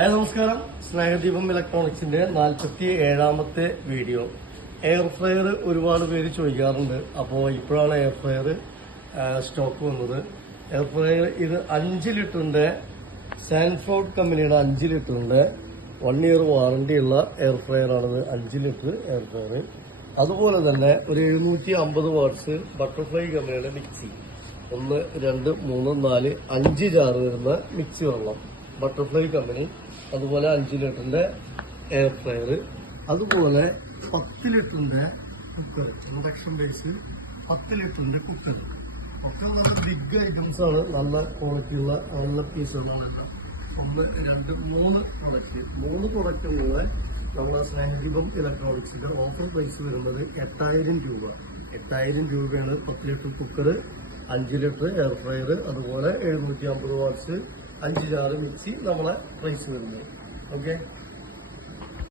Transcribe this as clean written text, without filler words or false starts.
Hi നമസ്കാരം. സ്നേഹദീപം ഇലക്ട്രോണിക്സിന്റെ 47ാമത്തെ video. Air fryer ഒരുപാട് പേര് ചോദിക്കാറുണ്ട്. അപ്പോൾ ഇപ്പോഴാണ് എയർ ഫ്രയർ സ്റ്റോക്ക് വന്നത്. എയർ ഫ്രയർ ഇത് 5 ലിറ്ററിന്റെ സാൻഫോർഡ് കമ്പനിയുടെ 5 ലിറ്ററിന്റെ 1 ഇയർ വാറണ്ടി ഉള്ള എയർ ഫ്രയർ ആണിത്. 5 ലിറ്റർ എയർ ഫ്രയർ. അതുപോലെ തന്നെ ഒരു 750 വാട്ട്സ് ബട്ടർഫ്ലൈ കമ്പനിയുടെ മിക്സി, 1 2 3 4 5 ജാറ് വരുന്ന മിക്സി വെള്ളം, ബട്ടർഫ്ലൈ കമ്പനി. അതുപോലെ 5 ലിറ്ററിന്റെ എയർ ഫ്രയർ. അതുപോലെ 10 ലിറ്ററിന്റെ കുക്കർ, ഇൻഡക്ഷൻ ബേസ് 10 ലിറ്ററിന്റെ കുക്കർ. ഒക്കെ നല്ല ബിഗ് ഐറ്റംസ് ആണ്. നല്ല ക്വാളിറ്റിയുള്ള നല്ല പീസുകളാണ്. 1 2 3 പ്രൊഡക്റ്റ്. 3 പ്രൊഡക്റ്റുള്ള നമ്മളെ സ്നേഹദീപം ഇലക്ട്രോണിക്സിന്റെ ഓഫർ പ്രൈസ് വരുന്നത് 8000 രൂപ. 8000 രൂപയാണ് 10 litre cooker, 5 litre air fryer, അതുപോലെ 750 വാട്ട്സ് 5 ജാറ് മിക്സി നമ്മളെ പ്രൈസ് വരുന്നത്. ഓക്കെ.